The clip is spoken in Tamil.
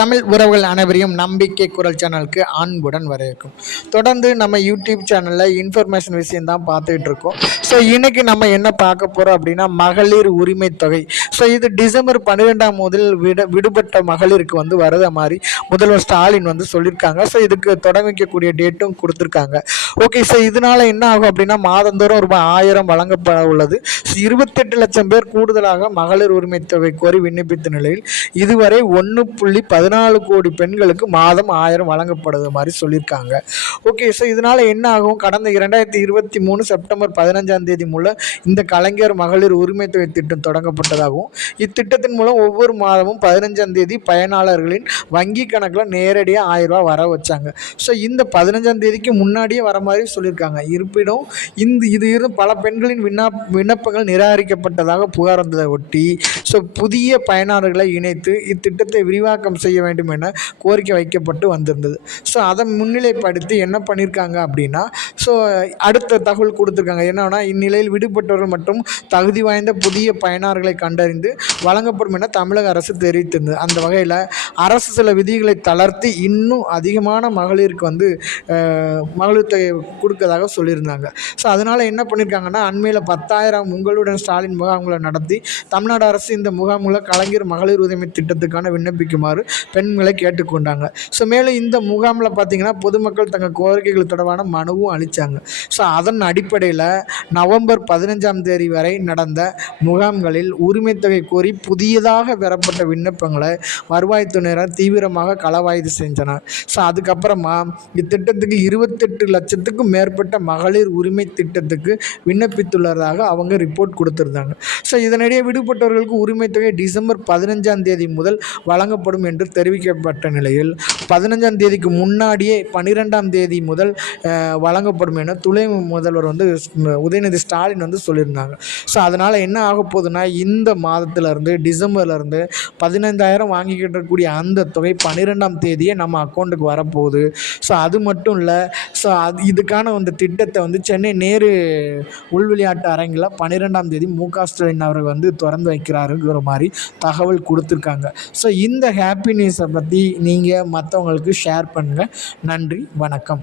தமிழ் உறவுகள் அனைவரையும் நம்பிக்கை குரல் சேனலுக்கு அன்புடன் வரவேற்கும். தொடர்ந்து நம்ம யூடியூப் சேனலில் இன்ஃபர்மேஷன் விஷயம் தான் பார்த்துக்கிட்டு இருக்கோம் ஸோ இன்னைக்கு நம்ம என்ன பார்க்க போகிறோம் அப்படின்னா மகளிர் உரிமை தொகை. ஸோ இது டிசம்பர் பன்னிரெண்டாம் முதல் விட விடுபட்ட மகளிருக்கு வந்து வரத மாதிரி முதல்வர் ஸ்டாலின் வந்து சொல்லியிருக்காங்க. ஸோ இதுக்கு தொடங்கிக்கக்கூடிய டேட்டும் கொடுத்துருக்காங்க. ஓகே ஸோ இதனால என்ன ஆகும் அப்படின்னா மாதந்தோறும் ரூபாய் ஆயிரம் வழங்கப்பட உள்ளது. இருபத்தெட்டு லட்சம் பேர் கூடுதலாக மகளிர் உரிமை தொகை கோரி விண்ணப்பித்த நிலையில் இதுவரை ஒன்று புள்ளி பதினாலு கோடி பெண்களுக்கு மாதம் ஆயிரம் வழங்கப்படுது மாதிரி சொல்லியிருக்காங்க. ஓகே ஸோ இதனால் என்ன ஆகும்? கடந்த இரண்டாயிரத்தி இருபத்தி மூணு செப்டம்பர் பதினஞ்சாம் தேதி மூலம் இந்த கலைஞர் மகளிர் உரிமை தொகை திட்டம் தொடங்கப்பட்டதாகவும் இத்திட்டத்தின் மூலம் ஒவ்வொரு மாதமும் பதினஞ்சாம் தேதி பயனாளர்களின் வங்கி கணக்கில் நேரடியாக ஆயிரம் ரூபா வர வச்சாங்க. ஸோ இந்த பதினஞ்சாம் தேதிக்கு முன்னாடியே வர மாதிரி சொல்லியிருக்காங்க. இருப்பினும் இந்த இது இருந்து பல பெண்களின் விண்ணப் விண்ணப்பங்கள் நிராகரிக்கப்பட்டதாக புகார் வந்ததை ஒட்டி ஸோ புதிய பயனாளர்களை இணைத்து இத்திட்டத்தை விரிவாக்கம் செய்ய செய்ய வேண்டும் என கோரிக்கை வைக்கப்பட்டு வந்திருந்தது. ஸோ அதை முன்னிலைப்படுத்தி என்ன பண்ணியிருக்காங்க அப்படின்னா ஸோ அடுத்த தகவல் கொடுத்துருக்காங்க. என்னன்னா இந்நிலையில் விடுபட்டவர்கள் மற்றும் தகுதி வாய்ந்த புதிய பயனாளர்களை கண்டறிந்து வழங்கப்படும் என தமிழக அரசு தெரிவித்திருந்தது. அந்த வகையில் அரசு சில விதிகளை தளர்த்தி இன்னும் அதிகமான மகளிருக்கு வந்து மகளிர் தொகை கொடுக்கறதாக சொல்லியிருந்தாங்க. ஸோ அதனால் என்ன பண்ணியிருக்காங்கன்னா அண்மையில் பத்தாயிரம் உங்களுடன் ஸ்டாலின் முகாம்களை நடத்தி தமிழ்நாடு அரசு இந்த முகாம்களை கலைஞர் மகளிர் உதவி திட்டத்துக்கான விண்ணப்பிக்குமாறு பெண்களை கேட்டுக்கொண்டாங்க. ஸோ மேலும் இந்த முகாமில் பார்த்தீங்கன்னா பொதுமக்கள் தங்கள் கோரிக்கைகள் தொடர்பான மனுவும் அளித்தாங்க ஸோ அதன் அடிப்படையில் நவம்பர் பதினஞ்சாம் தேதி வரை நடந்த முகாம்களில் உரிமைத்தொகை கோரி புதியதாக பெறப்பட்ட விண்ணப்பங்களை வருவாய்த்துறையினர் தீவிரமாக களவாய்வு செஞ்சனர். ஸோ அதுக்கப்புறமா இத்திட்டத்துக்கு இருபத்தெட்டு லட்சத்துக்கும் மேற்பட்ட மகளிர் உரிமை திட்டத்துக்கு விண்ணப்பித்துள்ளதாக அவங்க ரிப்போர்ட் கொடுத்துருந்தாங்க. ஸோ இதனிடையே விடுபட்டவர்களுக்கு உரிமைத்தொகை டிசம்பர் பதினஞ்சாம் தேதி முதல் வழங்கப்படும் என்று தெரிவிக்கப்பட்ட நிலையில் பதினஞ்சாம் தேதிக்கு முன்னாடியே பன்னிரெண்டாம் தேதி முதல் வழங்கப்படும் என துணை முதல்வர் வந்து உதயநிதி ஸ்டாலின் வந்து சொல்லியிருந்தாங்க. ஸோ அதனால் என்ன ஆக போகுதுன்னா இந்த மாதத்துலேருந்து டிசம்பர்லேருந்து பதினைந்தாயிரம் வாங்கிக்கிட்டு இருக்கக்கூடிய அந்த தொகை பன்னிரெண்டாம் தேதியே நம்ம அக்கௌண்ட்டுக்கு வரப்போகுது. ஸோ அது மட்டும் இல்லை ஸோ அது இதுக்கான அந்த திட்டத்தை வந்து சென்னை நேரு உள் விளையாட்டு அரங்கில் பன்னிரெண்டாம் தேதி மு க ஸ்டாலின் அவர்கள் வந்து திறந்து வைக்கிறாருங்கிற மாதிரி தகவல் கொடுத்துருக்காங்க. ஸோ இந்த ஹாப்பி பிஸ்னஸை பற்றி நீங்கள் மற்றவங்களுக்கு ஷேர் பண்ணுங்கள் நன்றி வணக்கம்.